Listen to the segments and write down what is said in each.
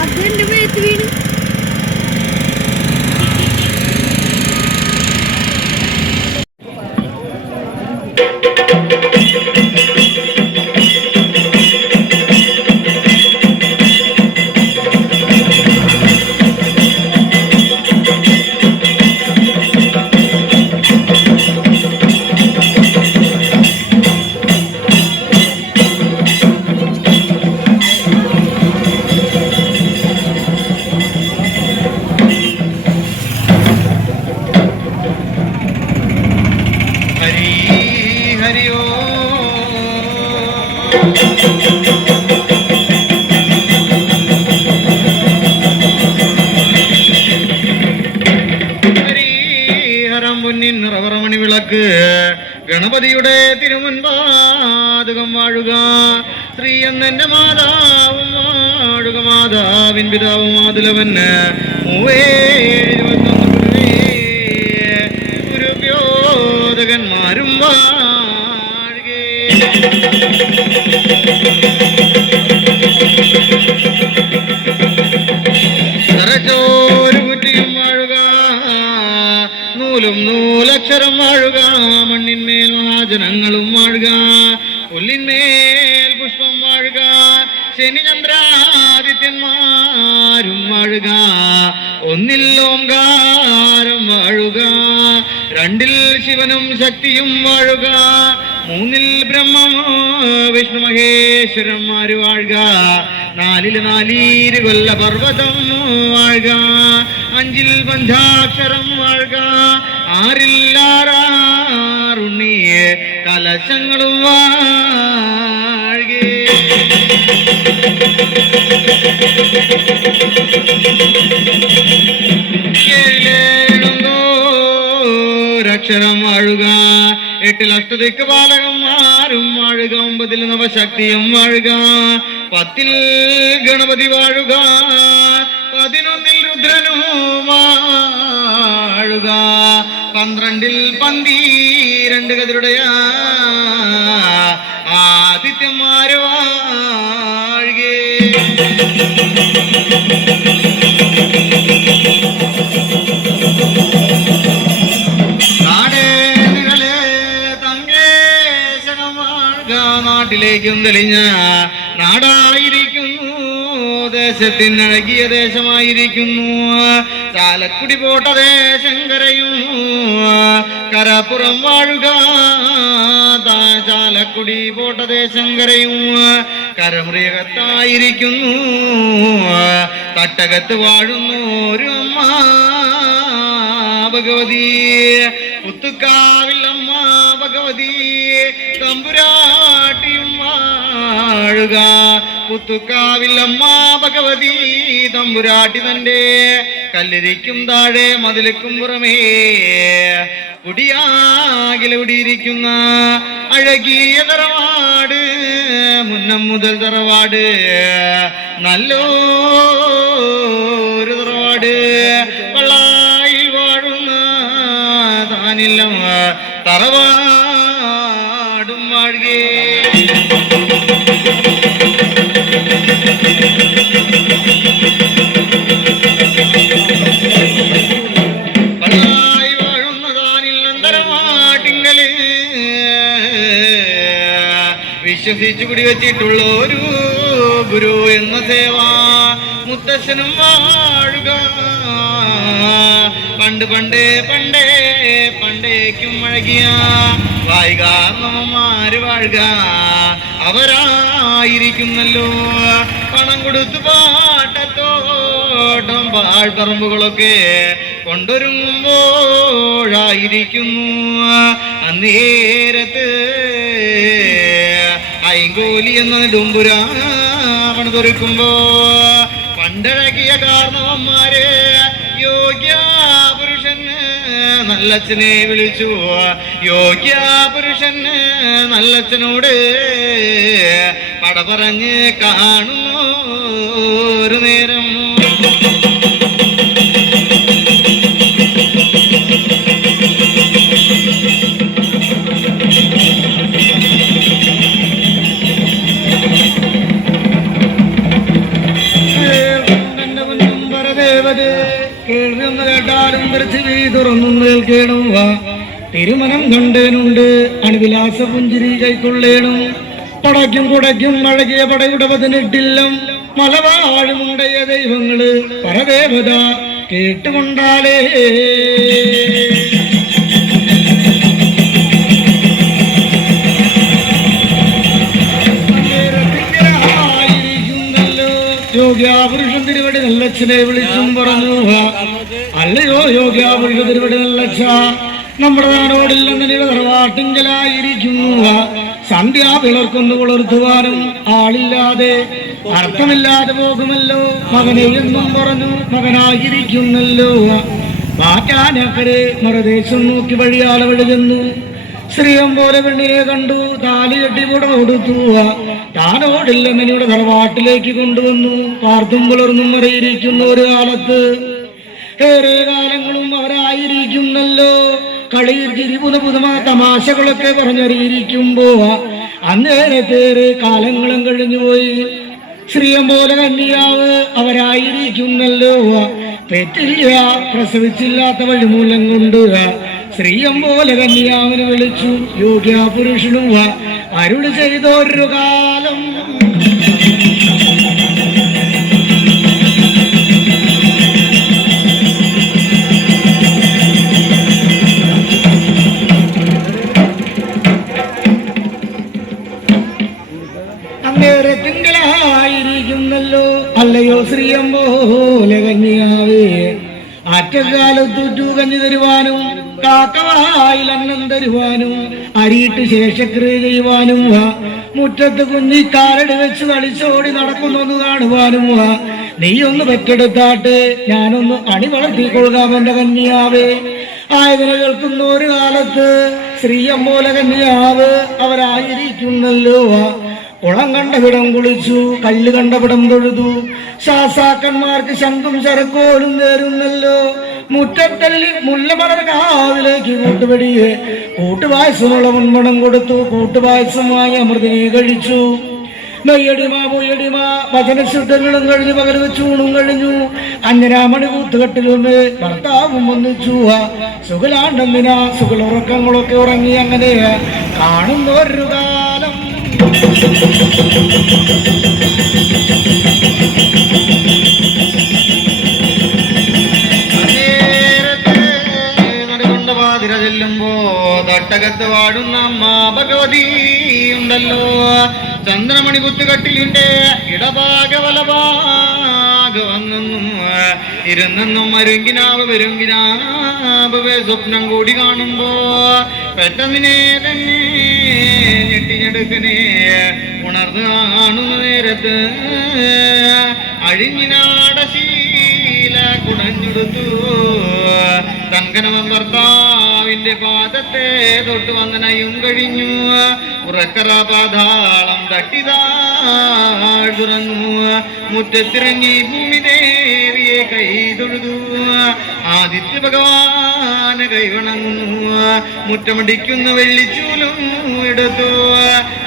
അതിന്റെ മേത്ത് വീണ് നിറവറമണി വിളക്ക് ഗണപതിയുടെ തിരുമുൻപാതകം വാഴുക. സ്ത്രീ എന്നെ മാതാവും വാഴുക. മാതാവിൻ പിതാവും മാതുലവന് ഗുരുപ്യോതകന്മാരും വാഴുകേ. കുറ്റിയും വാഴുക. നൂലും നൂലക്ഷരം വാഴുക. മണ്ണിന്മേൽ മഹാജനങ്ങളും വാഴുക. പുല്ലിന്മേൽ പുഷ്പം വാഴുക. ശനി ചന്ദ്രാദിത്യന്മാരും വാഴുക. ഒന്നിൽ ഓംകാരം വാഴുക. രണ്ടിൽ ശിവനും ശക്തിയും വാഴുക. മൂന്നിൽ ബ്രഹ്മ വിഷ്ണു മഹേശ്വരന്മാര് വാഴുക. നാലിൽ നാലീര് കൊല്ല പർവ്വതം വാഴുക. അഞ്ചിൽ പഞ്ചാക്ഷരം വാഴുക. ആറിൽ ആറാറുണ്ണിയെ കലശങ്ങളും വാഴുകേ. ഏഴിലേഴക്ഷരം വാഴുക. എട്ടിൽ അഷ്ടദിക്ക് ബാലകന്മാരും വാഴുക. 9 നവശക്തിയും വാഴുക. 10 ഗണപതി വാഴുക. 11 രുദ്രനും വാഴുക. 12 12 ഗതിരുടെ ആദിത്യന്മാര് വാഴുകേ. നാട്ടിലേക്കും തെളിഞ്ഞ നാടായിരിക്കുന്നു. ദേശത്തിനഴകിയ ദേശമായിരിക്കുന്നു. ചാലക്കുടി പോട്ട ദേശം കരയും കരപ്പുറം വാഴുക. ചാലക്കുടി പോട്ട ദേശം കരയും കരമൃഗത്തായിരിക്കുന്നു. തട്ടകത്ത് വാഴുന്നു ഒരു അമ്മ ഭഗവതി. പുത്തുക്കാവിൽ അമ്മ ഭഗവതി തമ്പുരാട്ടിയും വാഴുക. പുത്തുക്കാവിൽ അമ്മ ഭഗവതി തമ്പുരാട്ടി തന്റെ കല്ലിരിക്കും താഴെ മതിലക്കും പുറമേ കുടിയാകിലൂടിയിരിക്കുന്ന അഴകിയ തറവാട്. മുന്നം മുതൽ തറവാട് നല്ലൊരു തറവാട്. വള്ളായിൽ വാഴുന്ന താനില്ലം തറവാടും വാഴുകേ. വള്ളായി വാഴുന്ന താനില്ലം തറവാട്ടിങ്കല് വിശ്വസിച്ചു കുടിവെച്ചിട്ടുള്ള ഒരു ഗുരു എന്ന സേവ മുത്തശ്ശനും വാഴുക. പണ്ട് പണ്ടേ പണ്ടേ പണ്ടേക്കും അഴകിയ വായികാർന്നവന്മാര് വാഴുക. അവരായിരിക്കുന്നല്ലോ പണം കൊടുത്തു പാട്ടത്തോട്ടം പാഴ്പറമ്പുകളൊക്കെ കൊണ്ടൊരുങ്ങുമ്പോഴായിരിക്കുന്നു അന്നേരത്ത് ഐങ്കോലി എന്ന നെടുമ്പുരാ പണിതൊരുക്കുമ്പോ പണ്ടഴകിയ കാരണവന്മാരെ യോഗ്യ പുരുഷന് നല്ലച്ഛനെ വിളിച്ചു. യോഗ്യ പുരുഷന് നല്ലച്ഛനോട് പട പറഞ്ഞ് കാണുന്നു ഒരു നേരം. കേൾവിയൊന്ന് കേട്ടാലും പൃഥ്വി തുറന്നു കേൾക്കേണം. തിരുമനം കണ്ടേനുണ്ട് അണിവിലാസ പുഞ്ചിരി കൈക്കൊള്ളേണം. പടയ്ക്കും കുടയ്ക്കും അഴകിയ പടയുടെ 18 മലവാഴുമുണ്ടയ ദൈവങ്ങള് പരദേവത കേട്ടുകൊണ്ടാലേ. യോഗ്യാപുരുഷൻ തിരുവടി നല്ലച്ഛനെ വിളിച്ചും പറഞ്ഞു. അല്ലയോ യോഗ്യാപുരുഷ തിരുവടി നല്ലച്ഛ, നമ്മുടെ നാടോടില്ലെന്ന് തറവാട്ടിങ്കലായിരിക്കുന്നു. സന്ധ്യാ പിളർക്കൊന്നു പുലർത്തുവാനും ആളില്ലാതെ അർത്ഥമില്ലാതെ പോകുമല്ലോ മകനെ എന്നും പറഞ്ഞു മകനായിരിക്കുന്നല്ലോ. വാറ്റാനക്കരെ മറുദേശം നോക്കി വഴിയാലെ വഴി ചെന്നു. ശ്രീയം പോലെ പെണ്ണിനെ കണ്ടു, താലി കെട്ടി കൂടെ കൊടുത്തു. താനോടില്ലെന്നിയുടെ തറവാട്ടിലേക്ക് കൊണ്ടുവന്നു. പാർത്തും പുലർന്നും അറിയിരിക്കുന്ന ഒരു കാലത്ത് ഏറെ കാലങ്ങളും അവരായിരിക്കുന്നല്ലോ. കളിയിൽ ചിരി പുതുമ തമാശകളൊക്കെ പറഞ്ഞറിയിരിക്കുമ്പോ അന്നേരത്തേറെ കാലങ്ങളും കഴിഞ്ഞുപോയി. ശ്രീയം പോലെ കന്യാവ് അവരായിരിക്കുന്നല്ലോ. പെറ്റില്ല പ്രസവിച്ചില്ലാത്ത വഴിമൂലം കൊണ്ട് ശ്രീയം പോലെ കന്യാവിനെ വിളിച്ചു. യോഗ്യ പുരുഷനും അരുളി ചെയ്തൊരു കാലം. അങ്ങേറെ തിങ്കളായിരിക്കുന്നല്ലോ. അല്ലയോ ശ്രീയം പോലെ കന്യാവേ, ആറ്റക്കാലത്തു കഞ്ഞി തരുവാനും കാക്കവായിൽ അന്നം തരുവാനും അരിയിട്ട് ശേഷക്രിയ ചെയ്യുവാനും മുറ്റത്ത് കുഞ്ഞിക്കാരട് വെച്ച് കളിച്ചോടി നടക്കുന്നൊന്ന് കാണുവാനും നീയൊന്ന് പെറ്റെടുത്താട്ടെ, ഞാനൊന്ന് അണി വളർത്തിക്കൊള്ളുക എന്റെ കന്യാവേ. ആയതിനെ കേൾക്കുന്ന ഒരു കാലത്ത് ശ്രീയം പോലെ കന്യാവ് അവരായിരിക്കുന്നല്ലോ. കുളം കണ്ടവിടം കുളിച്ചു, കല്ല് കണ്ടവിടം തൊഴുതു. ശാസാക്കന്മാർക്ക് ശംഖും ശരക്കോലും നേരുന്നല്ലോ. മുറ്റത്തല്ലി മുല്ലമലർ കാവിലേക്ക് കൂട്ടുപടിയെ കൂട്ടുപായസമുള്ള മുൻപണം കൊടുത്തു. കൂട്ടുപായസമായി അമൃതിനെ കഴിച്ചു. നെയ്യടിമാ പൊയ്യടിമാ ഭജനശുദ്ധങ്ങളും കഴിഞ്ഞു, പകൽ വെച്ചൂണും കഴിഞ്ഞു. അഞ്ഞരാമണി കൂത്തുകെട്ടിലുമേ ഭർത്താവും വന്നിച്ചു. സുഖലാണ്ടെന്നിനാ സുഖലുറക്കങ്ങളൊക്കെ ഉറങ്ങി. അങ്ങനെ കാണുന്ന ഒരു കാലം. ചെല്ലുമ്പോ തട്ടകത്ത് വാടുന്ന അമ്മ ഭഗവതി ഉണ്ടല്ലോ. ചന്ദ്രമണി കുത്തുകട്ടിലിന്റെ ഇടഭാഗ വലഭാഗ വന്നെന്നും ഇരുന്നെന്നും മരുങ്കിനാവ് പെരുങ്കിനാവ് സ്വപ്നം കൂടി കാണുമ്പോ പെട്ടെന്നിനെ തന്നെ ഞെട്ടിഞ്ഞെടുക്കനെ ഉണർന്നു കാണുന്ന നേരത്ത് അഴിഞ്ഞിനാടശീല കുടഞ്ഞെടുത്തു. തങ്കനവൻ ഭർത്താവിന്റെ പാദത്തെ തൊട്ട് വന്ദനയും കഴിഞ്ഞു. ഉറക്കറ പാതാളം തട്ടിതാഴ്ന്നു. മുറ്റത്തിറങ്ങി ഭൂമി ദേവിയെ കൈ തൊഴുതു. ആദിത്യ ഭഗവാന് കൈവണങ്ങുന്നു. മുറ്റമടിക്കുന്ന വെള്ളിച്ചൂലും എടുത്തു.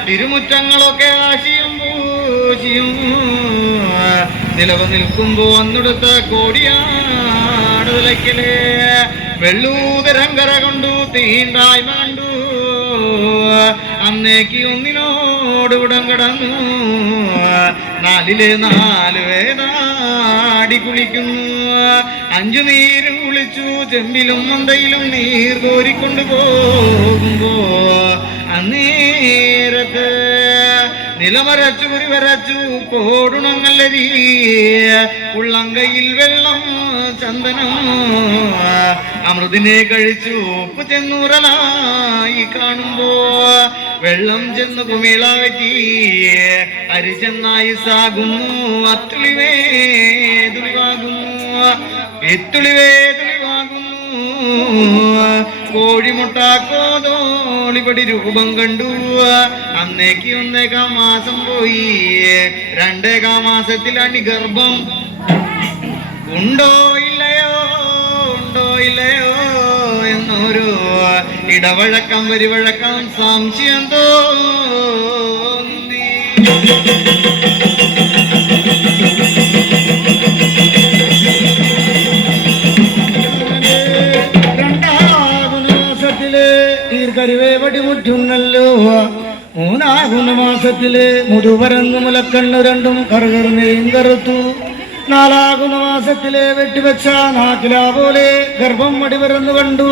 തിരുമുറ്റങ്ങളൊക്കെ ആശിയും പൂശിയും നിലവ് നിൽക്കുമ്പോ അന്നെടുത്ത കോടിയാടലയ്ക്കലേ വെള്ളൂതരങ്കര കൊണ്ടു തീണ്ടായി മാണ്ടു. അന്നേക്ക് ഒന്നിനോട് ഇവിടം കടന്നു. 4 വേദാടി കുളിക്കുന്നു. 5 നീരും കുളിച്ചു. ചെമ്പിലും മന്തയിലും നീർ കോരിക്കൊണ്ടു പോകുമ്പോ അന്നേരത്ത് നിലവരച്ചു കുരിവരച്ചു കോടുണങ്ങല്ലരീ. ഉള്ളങ്കയിൽ വെള്ളം ചന്ദനം അമൃതിനെ കഴിച്ചു. ഉപ്പ് ചെന്നുറലായി കാണുമ്പോ വെള്ളം ചെന്ന് കുമിളാറ്റി. അരി ചെന്നായി സാകുന്നു അത്തുളിവേ എത്തുളിവേ തെളിവാകുന്നു കോഴിമുട്ടാക്കോതോളിപടി രൂപം കണ്ടു അന്നേക്ക് 1 മാസം പോയി 2 മാസത്തിൽ അണിഗർഭം ഉണ്ടോ ഇല്ലയോ എന്നൊരു ഇടവഴക്കം വരിവഴക്കം സംശയം തോന്നി. 2 മാസത്തില് കരുവേവടി മുറ്റുന്നല്ലോ. 3 മാസത്തില് മുതുപരന്ന് മുലക്കണ്ണ് 2 കറുകറുന്നേയും കറുത്തു. 4 മാസത്തിലെ വെട്ടിവെച്ച നാക്കില പോലെ ഗർഭം വടിവരന്ന് കണ്ടു.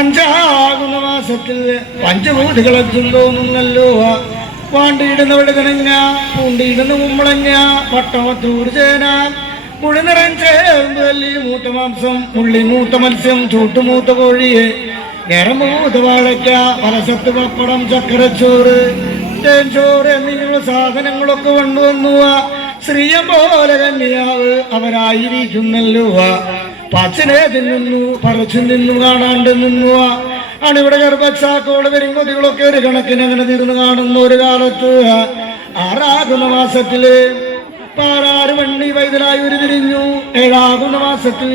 5 മാസത്തിൽ പഞ്ചഭൂതികളെത്തും തോന്നുന്നല്ലോ. വാണ്ടിയിടുന്ന വെടുതനങ്ങ പൂണ്ടിയിടുന്ന കുമ്പളങ്ങ പട്ടമത്തൂർ ചേന മുഴി നിറഞ്ചേമ്പല്ലി മൂത്ത മാംസം മുള്ളി മൂത്ത മത്സ്യം ചൂട്ടുമൂത്ത കോഴിയെ നിറമൂത്ത വാഴയ്ക്ക പലസത്ത് പപ്പടം ചക്കരച്ചോറ് തേൻചോറ് എന്നിങ്ങനെയുള്ള സാധനങ്ങളൊക്കെ കൊണ്ടുവന്നു. സ്ത്രീയം പോലെ കന്യാവ് അവരായിരിക്കുന്നല്ലോ. പച്ചനെ തിന്നുന്നു പറിച്ചും തിന്നു കാണാണ്ട് നിന്നു. അണിവിടെ ഗർഭച്ചാക്കോട് പെരുങ്കൊതികളൊക്കെ ഒരു കണക്കിന് അങ്ങനെ തീർന്നു കാണുന്ന ഒരു കാലത്ത് 6 മാസത്തില് പാറാറ് വണ്ണി വൈതലായി ഉരുതിരിഞ്ഞു. 7 മാസത്തിൽ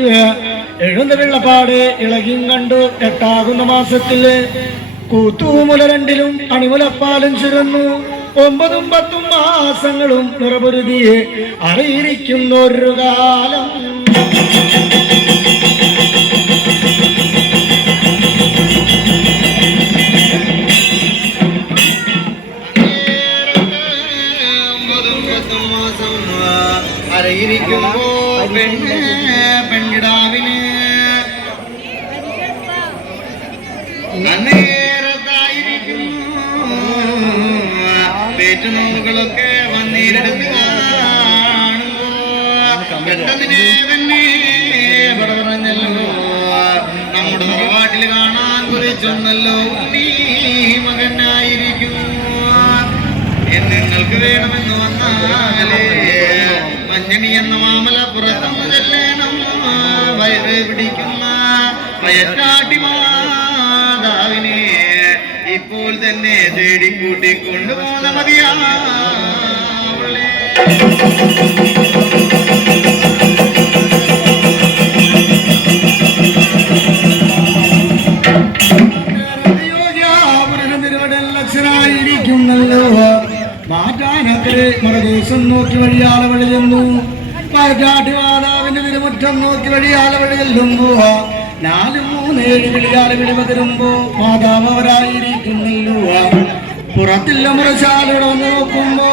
എഴുന്ന വെള്ളപ്പാട് ഇളകിയും കണ്ടു. 8 മാസത്തില് കൂത്തൂമുല 2 അണിമുലപ്പാലും ചുരന്നു. 9 10 മാസങ്ങളും നിറപൊരുതിയെ അറിയിരിക്കുന്ന ഒരു കാലം. അറിയിരിക്കുമ്പോ പെൺകിടാവിന് അന്നേരത്തായിരിക്കുന്നു പേറ്റുനോവുകളൊക്കെ വന്നിരുന്ന് കാണുമ്പോ പെട്ടതിനെ തന്നെ പറഞ്ഞല്ലോ. നമ്മുടെ നാട്ടിൽ കാണാൻ കുറിച്ചൊന്നല്ലോ നീ മകനായിരിക്കുന്നു. നിങ്ങൾക്ക് വേണമെന്ന് വന്നാലേ മഞ്ഞണി എന്ന മാമല പുറത്തുനിന്ന് ചെല്ലണം. വയറ് പിടിക്കുന്ന വയറ്റാട്ടി മാതാവിനെ ഇപ്പോൾ തന്നെ തേടിക്കൂട്ടി കൊണ്ടുപോകുന്ന മതിയാവളെ. ലക്ഷനായിരിക്കുന്നല്ലോ. മാറ്റാനക്കരെ മറുദേശം നോക്കി വഴിയാല വഴി ചെന്നു. വയറ്റാട്ടി മാതാവിന്റെ തിരുമുറ്റം നോക്കി വഴിയാല വഴി ചെല്ലുമ്പോ 4 3 7 വിളിയാല വിളി പകരുമ്പോ മാതാവ് അവരായിരിക്കുന്നല്ലോ. പുറത്തില്ല മുറശാലയുടെ വന്ന് നോക്കുമ്പോ